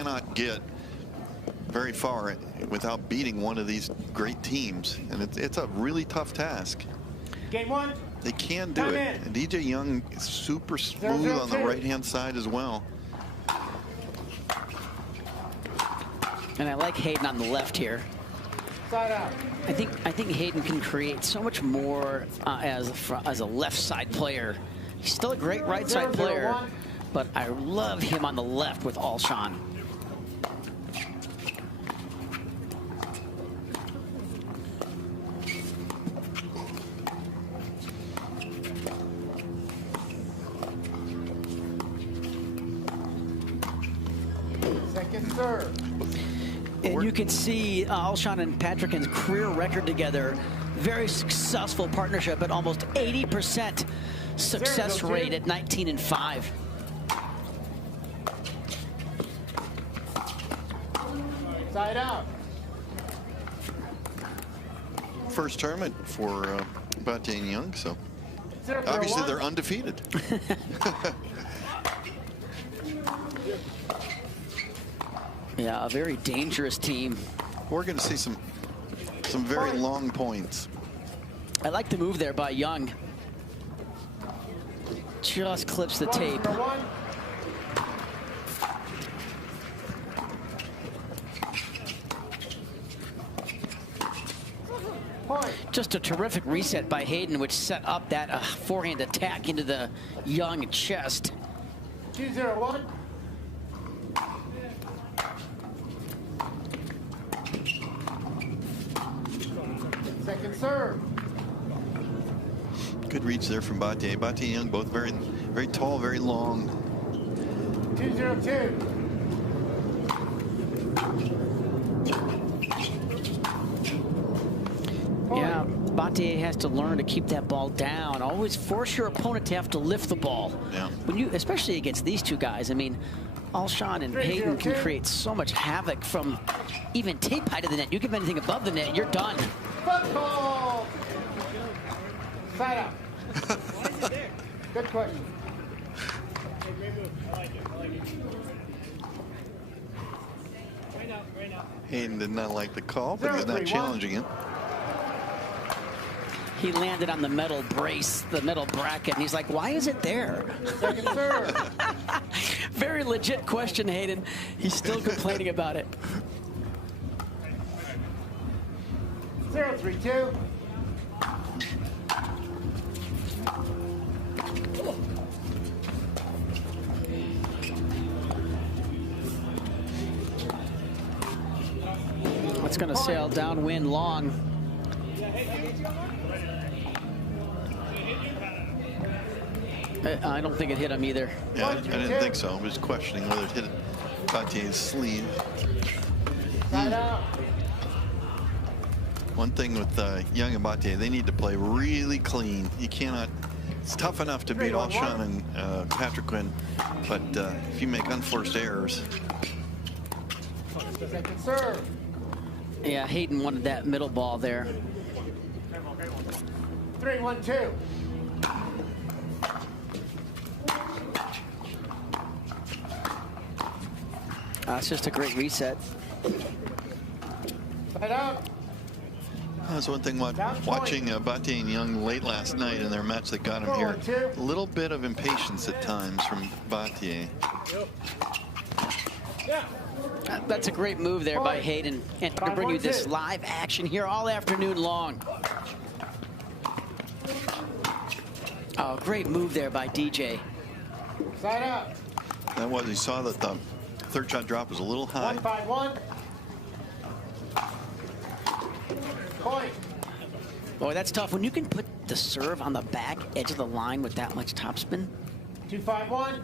cannot get very far without beating one of these great teams, and it's a really tough task. Game one. They can do it. And DJ Young is super smooth on the right-hand side as well. And I like Hayden on the left here. Side out. I think Hayden can create so much more as a left side player. He's still a great right side player, but I love him on the left with Alshon. Second serve. And you can see Alshon and Patriquin's career record together. Very successful partnership at almost 80% success rate at 19-5. Side out. First tournament for Bhatia and Young, so obviously they're undefeated. Yeah, a very dangerous team. We're going to see some very long points. I like the move there by Young. Just clips the tape. Just a terrific reset by Hayden, which set up that forehand attack into the Young chest. 2-0-1. Second serve. Good reach there from Bhatia. Bhatia and Young both very, very tall, very long. 2-0-2. Yeah, Bhatia has to learn to keep that ball down. Always force your opponent to have to lift the ball. Yeah. When you, especially against these two guys, I mean, Alshon and Hayden can create so much havoc from even tape height of the net. You give anything above the net, you're done. Football. Side out. Good question. Hayden did not like the call, but he's not challenging it. He landed on the metal brace, the metal bracket, and he's like, why is it there? Second serve. Very legit question, Hayden. He's still complaining about it. 0-3-2. It's going to sail downwind long. I don't think it hit him either. Yeah, I didn't think so. I was questioning whether it hit Bhatia's sleeve. One thing with Young and Bhatia, they need to play really clean. You cannot. It's tough enough to beat Alshon and Patriquin, but if you make unforced errors. Second serve. Yeah, Hayden wanted that middle ball there. 3-1-2. It's just a great reset. Side out. That's one thing watching Bhatia and Young late last night in their match that got him here. A little bit of impatience at times from Bhatia. That's a great move there by Hayden, and to bring you this live action here all afternoon long. Oh, great move there by DJ. Side out. That was, he saw that the third shot drop was a little high. 1-5-1. Point. Boy, that's tough. When you can put the serve on the back edge of the line with that much topspin. 2-5-1.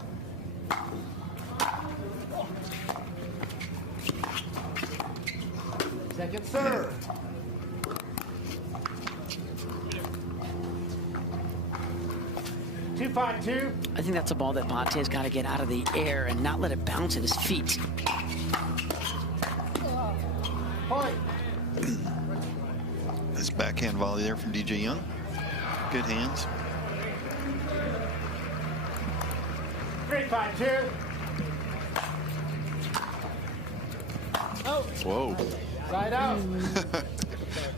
Second serve. Two, 5-2. I think that's a ball that Bhatia's got to get out of the air and not let it bounce at his feet. Point. Nice backhand volley there from DJ Young. Good hands. 3-5-2. Whoa. Side out.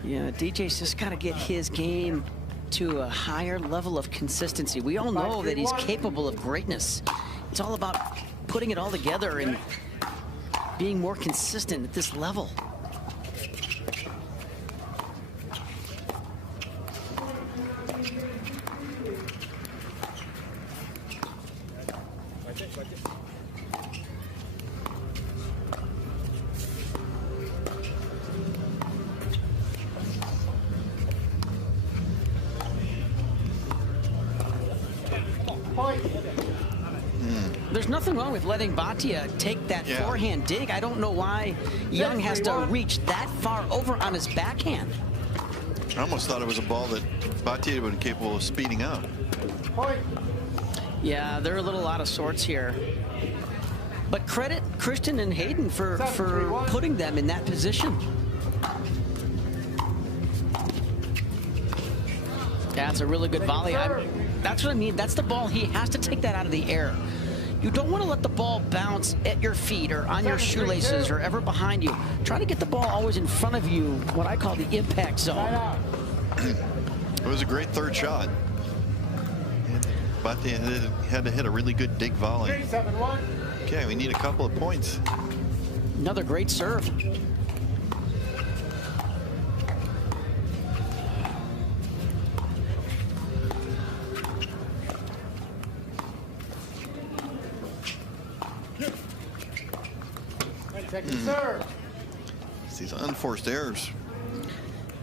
Yeah, DJ's just got to get his game to a higher level of consistency. We all know that he's capable of greatness. It's all about putting it all together and being more consistent at this level. There's nothing wrong with letting Bhatia take that forehand dig. I don't know why Young has to reach that far over on his backhand. I almost thought it was a ball that Bhatia would be capable of speeding up. Yeah, they're a little out of sorts here. But credit Christian and Hayden for putting them in that position. That's a really good volley. That's what I mean. That's the ball. He has to take that out of the air. You don't want to let the ball bounce at your feet or on your shoelaces or ever behind you. Try to get the ball always in front of you, what I call the impact zone. It was a great third shot. Bhatia had to hit a really good dig volley. Okay, we need a couple of points. Another great serve. Serve. It's these unforced errors.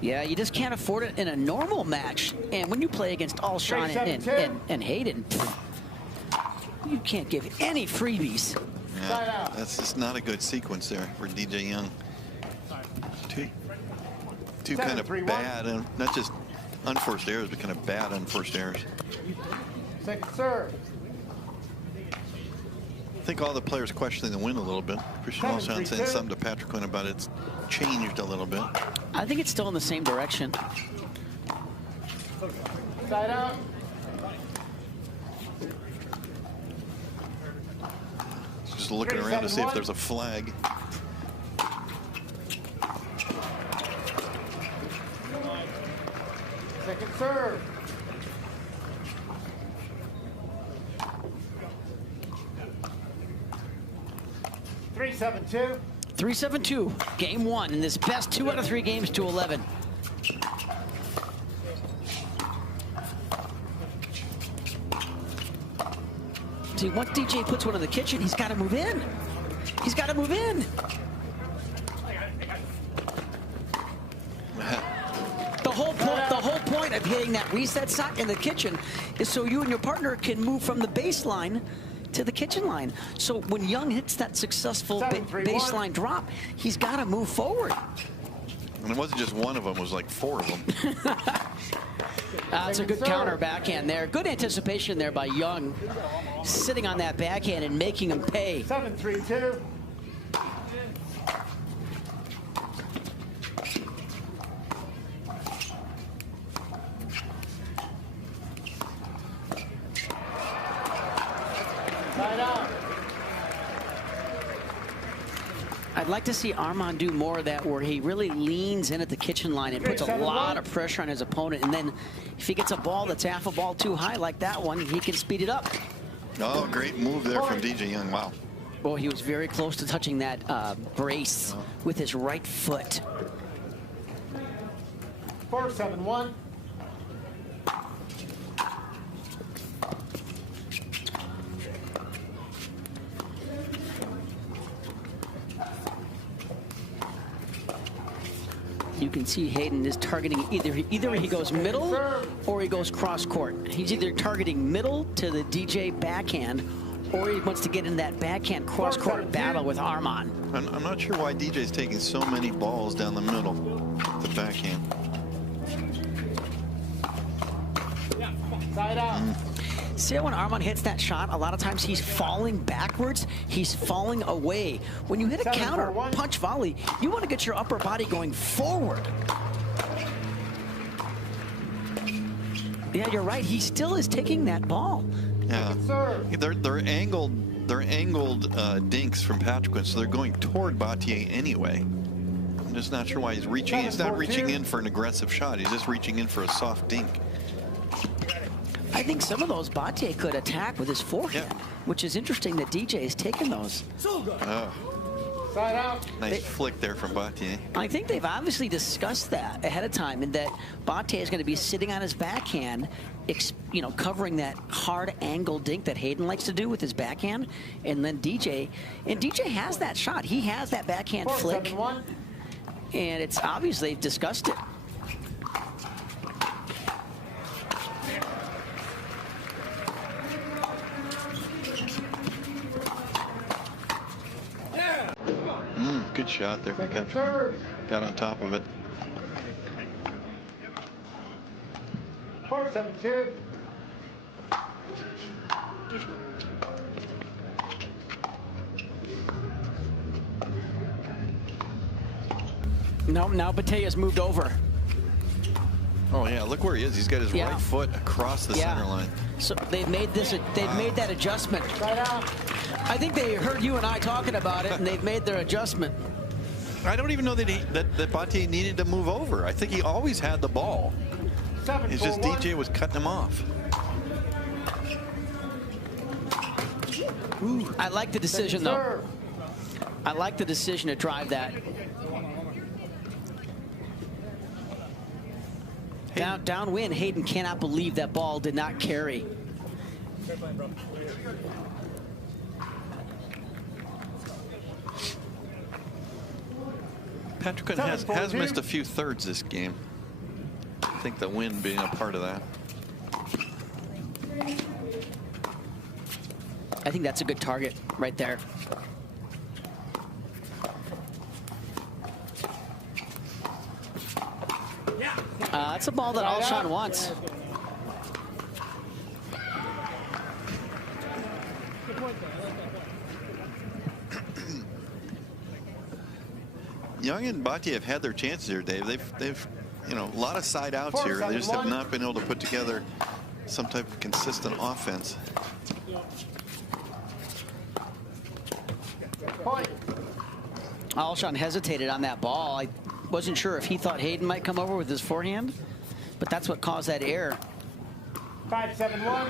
Yeah, you just can't afford it in a normal match. And when you play against Alshon and Hayden, you can't give any freebies. Yeah, that's just not a good sequence there for DJ Young. Two kind of bad, and not just unforced errors, but kind of bad unforced errors. Second serve. I think all the players questioning the win a little bit. Christian Alshon saying something to Patriquin about it's changed a little bit. I think it's still in the same direction. Side out. Just looking around to see if there's a flag. Second serve. Three, 7-2. 3-7-2, game one in this best 2 out of 3 games to 11. See, once DJ puts one in the kitchen, he's got to move in. He's got to move in. The whole point of hitting that reset shot in the kitchen is so you and your partner can move from the baseline to the kitchen line. So when Young hits that successful baseline drop, he's got to move forward. And it wasn't just one of them, it was like 4 of them. That's a good counter backhand there. Good anticipation there by Young, sitting on that backhand and making him pay. 7-3-2. I'd like to see Armand do more of that, where he really leans in at the kitchen line and puts a lot of pressure on his opponent. And then if he gets a ball that's half a ball too high like that one, he can speed it up. Oh, great move there from DJ Young. Wow. Well, he was very close to touching that brace with his right foot. 4-7-1. You can see Hayden is targeting either he goes middle or he goes cross court. He's either targeting middle to the DJ backhand, or he wants to get in that backhand cross court battle with Armand. I'm not sure why DJ's taking so many balls down the middle, the backhand. Side out. See how when Armand hits that shot, a lot of times he's falling backwards, he's falling away. When you hit a counter punch volley, you want to get your upper body going forward. Yeah, you're right. He still is taking that ball. Yeah, they're angled they're angled dinks from Patriquin, so they're going toward Bhatia anyway. I'm just not sure why he's reaching. He's not reaching in for an aggressive shot. He's just reaching in for a soft dink. I think some of those Bhatia could attack with his forehand, which is interesting that DJ is taking those. Oh. Side out. Nice flick there from Bhatia. I think they've obviously discussed that ahead of time, and that Bhatia is going to be sitting on his backhand, you know, covering that hard angle dink that Hayden likes to do with his backhand, and then DJ has that shot. He has that backhand flick, and it's obvious they've discussed it. Good shot there. Got on top of it. 4-7-2. No, now Bhatia's moved over. Oh yeah, look where he is. He's got his right foot across the center line. So they've made this. They've made that adjustment. I think they heard you and I talking about it, and they've made their adjustment. I don't even know that that Bhatia needed to move over. I think he always had the ball. It's just DJ was cutting him off. Ooh, I like the decision though. I like the decision to drive that. Downwind, Hayden cannot believe that ball did not carry. Patriquin has missed a few thirds this game. I think the wind being a part of that. I think that's a good target right there. That's a ball that Alshon wants. Young and Bhatia have had their chances here, Dave. They've you know, a lot of side outs here. They just have not been able to put together some type of consistent offense. Alshon hesitated on that ball. I wasn't sure if he thought Hayden might come over with his forehand, but that's what caused that error. 5-7-1.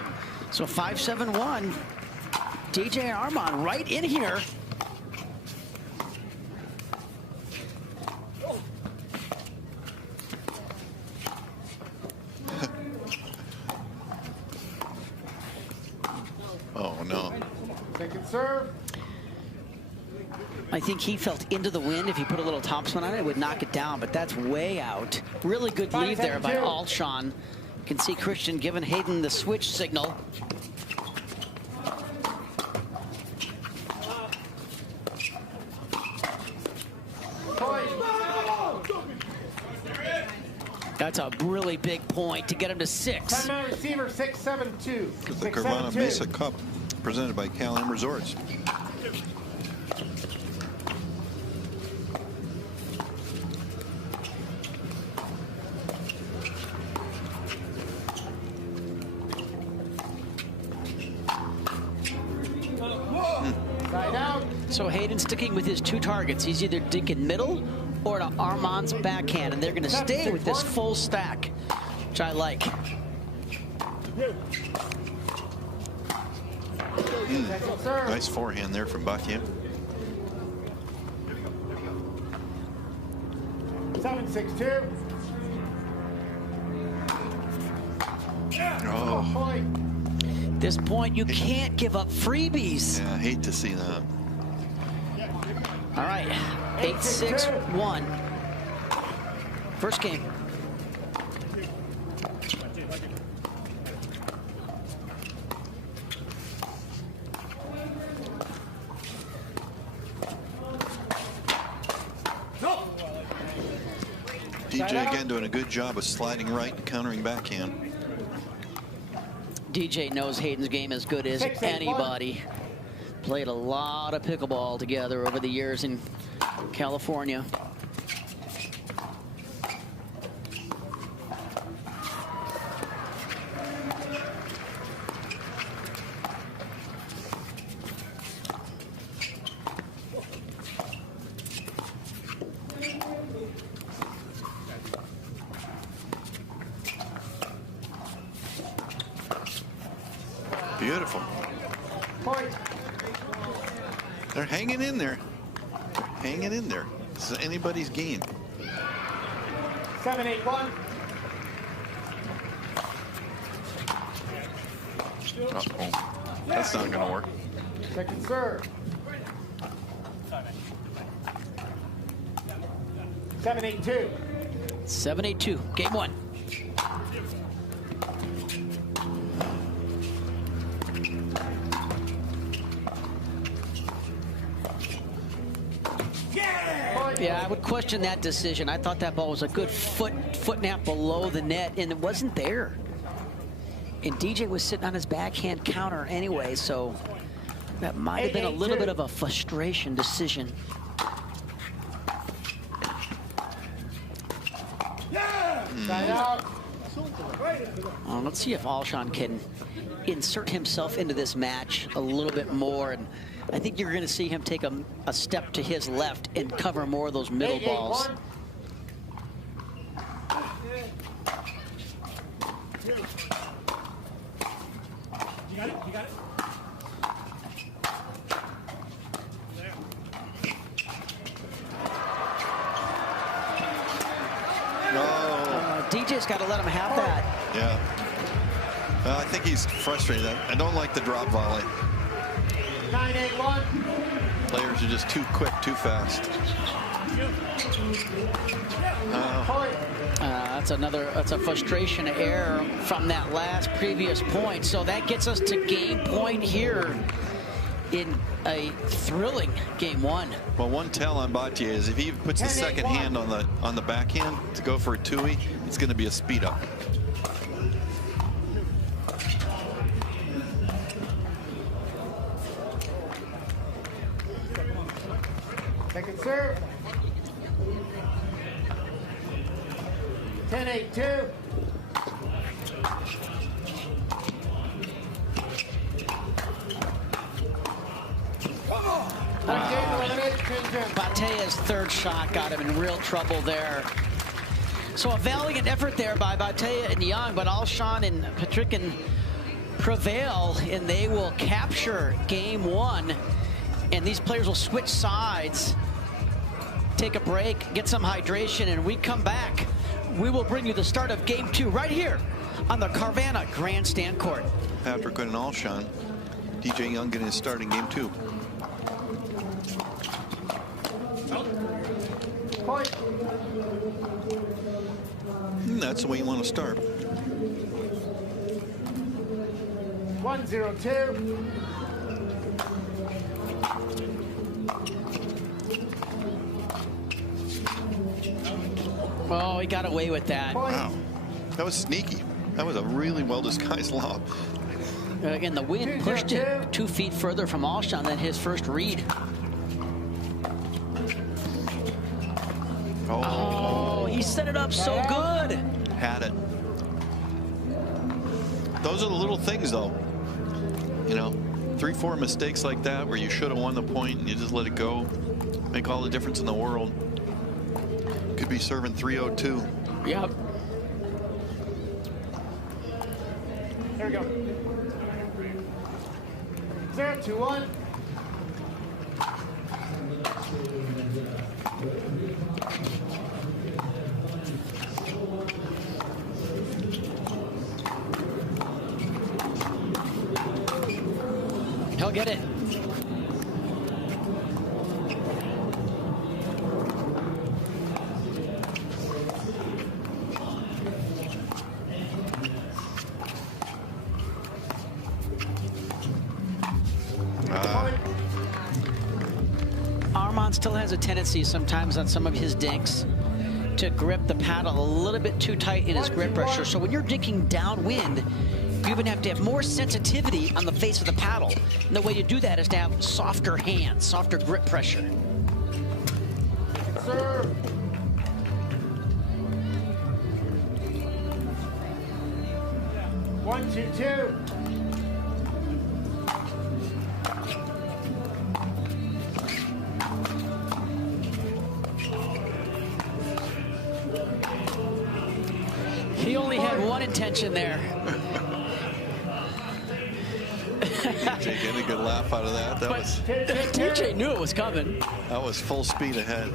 So 5-7-1. DJ Armand right in here. Oh no. Second serve. I think he felt into the wind. If he put a little topspin on it, it would knock it down, but that's way out. Really good lead there by Alshon. You can see Christian giving Hayden the switch signal. That's a really big point to get him to 6. Timeout receiver 6-7-2. The Carvana Mesa Cup presented by Cal-Am Resorts. So Hayden sticking with his 2 targets. He's either dinking middle or to Armand's backhand, and they're going to stay with this full stack, which I like. Nice forehand there from Bhatia. 7-6-2. Oh. This point, you can't give up freebies. Yeah, I hate to see that. All right, 8-6-1. First game. DJ again doing a good job of sliding right and countering backhand. DJ knows Hayden's game as good as anybody. Played a lot of pickleball together over the years in California. Beautiful. Point. They're hanging in there. Hanging in there. This is anybody's game. 7-8-1. Uh-oh. That's not going to work. Second serve. 7-8-2. 7-8-2. Game 1. Yeah, I would question that decision. I thought that ball was a good foot and a half below the net, and it wasn't there. And DJ was sitting on his backhand counter anyway, so that might have been a little bit of a frustration decision. Side out. Let's see if Alshon can insert himself into this match a little bit more. And I think you're going to see him take a step to his left and cover more of those middle balls. You got it? You got it? DJ's got to let him have that. Yeah. I think he's frustrated. I don't like the drop volley. 9-8-1. Players are just too quick, too fast. That's a frustration error from that last previous point. So that gets us to game point here in a thrilling game 1. Well, one tell on Bhatia is if he puts the second hand on the backhand to go for a two-y, it's going to be a speed up. Second serve. 10-8-2. Bhatia's third shot got him in real trouble there. So a valiant effort there by Bhatia and Young, but Alshon and Patriquin prevail, and they will capture game 1. And these players will switch sides, take a break, get some hydration, and we come back. We will bring you the start of game 2 right here on the Carvana Grandstand Court. Patriquin and Alshon. DJ Young getting his start in game 2. Point. That's the way you want to start. 1-0-2. Oh, he got away with that. Wow. That was sneaky. That was a really well-disguised lob. Again, the wind pushed it 2 feet further from Alshon than his first read. Oh, he set it up so good. Had it. Those are the little things, though. You know, 3-4 mistakes like that where you should have won the point and you just let it go. Make all the difference in the world. Could be serving 302. Yep. There we go. 0-2-1. He'll get it. Armand still has a tendency sometimes on some of his dinks to grip the paddle a little bit too tight in his grip pressure. So when you're dinking downwind, you even have to have more sensitivity on the face of the paddle. And the way you do that is to have softer hands, softer grip pressure. Serve. One, two, two. He only had one intention there. get a good laugh out of that. That was DJ knew it was coming. That was full speed ahead.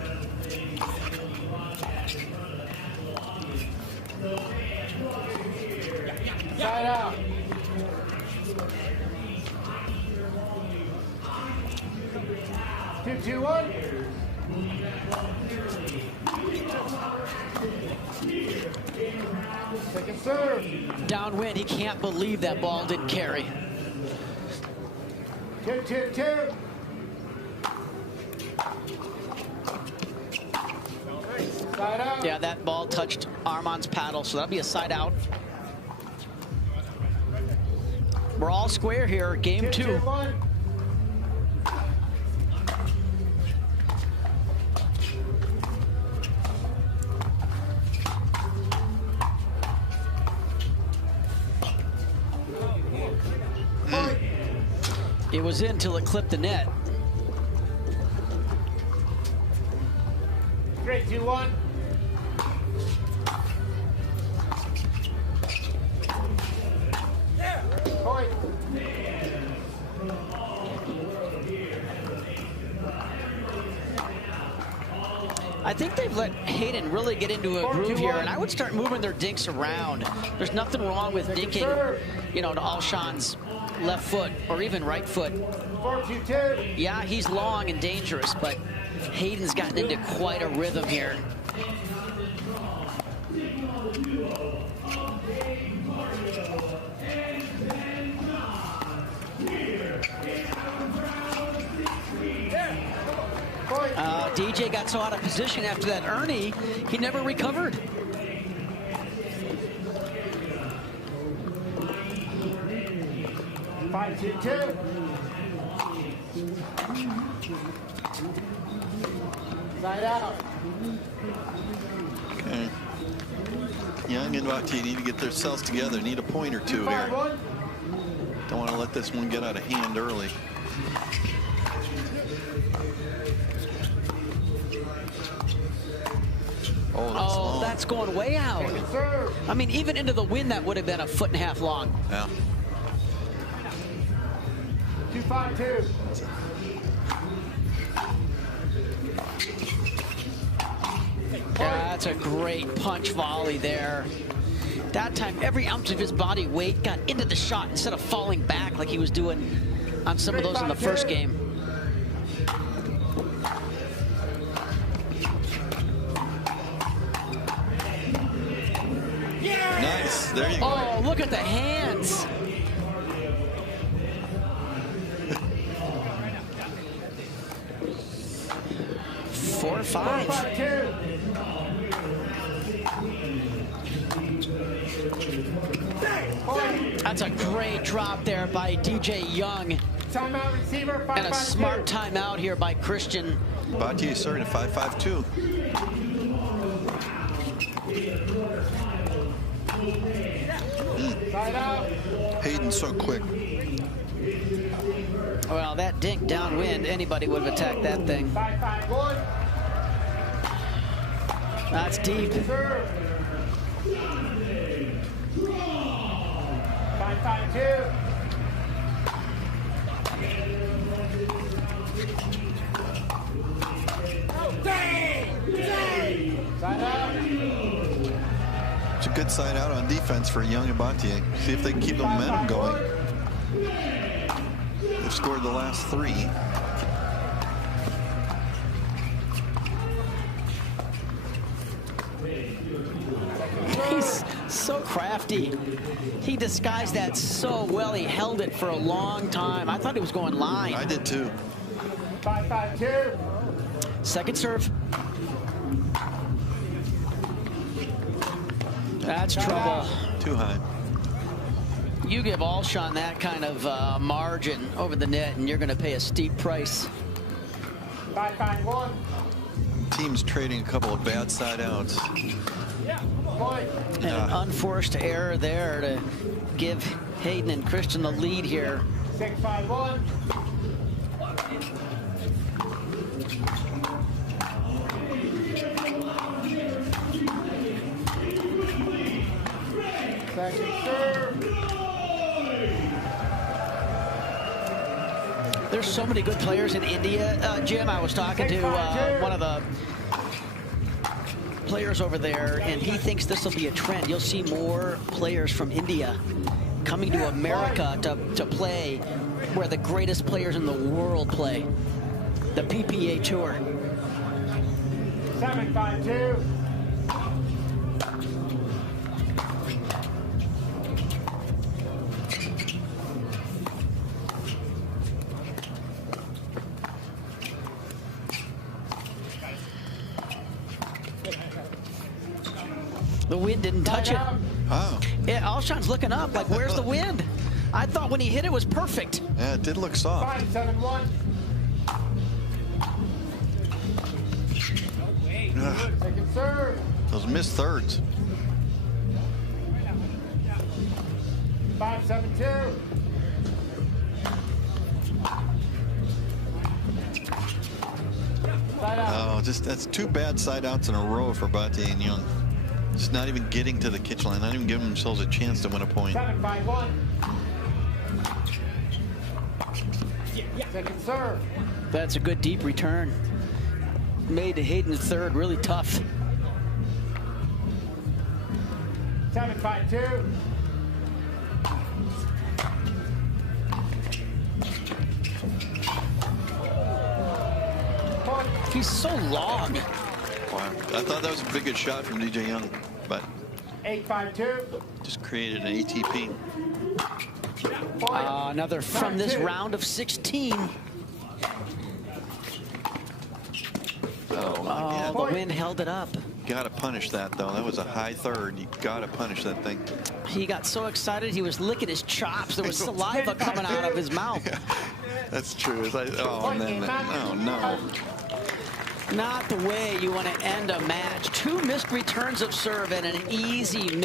Side out. Two, two, one. Second serve. Downwind, he can't believe that ball didn't carry. Two, two, two. Side out. Yeah, that ball touched Armand's paddle, so that'll be a side out. We're all square here, game two. 2-1. It was in till it clipped the net. Straight 2-1. Point. I think they've let Hayden really get into a groove here, and I would start moving their dinks around. There's nothing wrong with dinking, you know, to Alshon's left foot or even right foot. 4-2-2. Yeah, he's long and dangerous, but Hayden's gotten into quite a rhythm here. DJ got so out of position after that Ernie, he never recovered. Five, 2-2. Side out. Okay. Young and Bhatia need to get themselves together. Need a point or two here. 5-1. Don't want to let this one get out of hand early. Oh, that's going way out. I mean, even into the wind, that would have been a 1.5 feet long. Yeah. 2-5-2. That's a great punch volley there. That time, every ounce of his body weight got into the shot instead of falling back like he was doing on some of those in the first game. Nice. There you go. Oh, look at the hands. Four, five. 5-2. That's a great drop there by DJ Young. Timeout receiver. 5-5-2. And a smart timeout here by Christian. Bhatia starting at 5-5-2. Side out. Hayden so quick. Well, that dink downwind, anybody would have attacked that thing. 5-5-1. That's deep. Serve. 5-5-2. Side out. It's a good side out on defense for Young and Bhatia. See if they can keep the momentum going. They've scored the last 3. He's so crafty. He disguised that so well. He held it for a long time. I thought he was going line. I did too. 5-5-2. Second serve. That's trouble. Too high. You give Alshon that kind of margin over the net, and you're going to pay a steep price. 5-5-1. Team's trading a couple of bad side outs. Point. And an unforced error there to give Hayden and Christian the lead here. 6-5-1. Second serve. There's so many good players in India, Jim. I was talking to one of the players over there, and he thinks this will be a trend. You'll see more players from India coming to America to play where the greatest players in the world play. The PPA Tour. 7-5-2. The wind didn't touch it. Oh. Yeah, Alshon's looking up like, where's the wind? I thought when he hit it was perfect. Yeah, it did look soft. 5-7-1. Second serve. Those missed thirds. 5-7-2. Side out. Oh, that's 2 bad side outs in a row for Bhatia and Young. Just not even getting to the kitchen line, not even giving themselves a chance to win a point. 7-5-1. Second serve. That's a good deep return. Made to Hayden third, really tough. 7-5-2. He's so long. Wow. I thought that was a pretty good shot from DJ Young, but 8-5-2. just created an ATP. Another from this round of 16. Oh, my Oh, God. the wind held it up. Got to punish that, though. That was a high third. You got to punish that thing. He got so excited he was licking his chops. There was saliva coming out of his mouth. Yeah, that's true. It's like, oh, and then, oh, no. Not the way you want to end a match. 2 missed returns of serve and an easy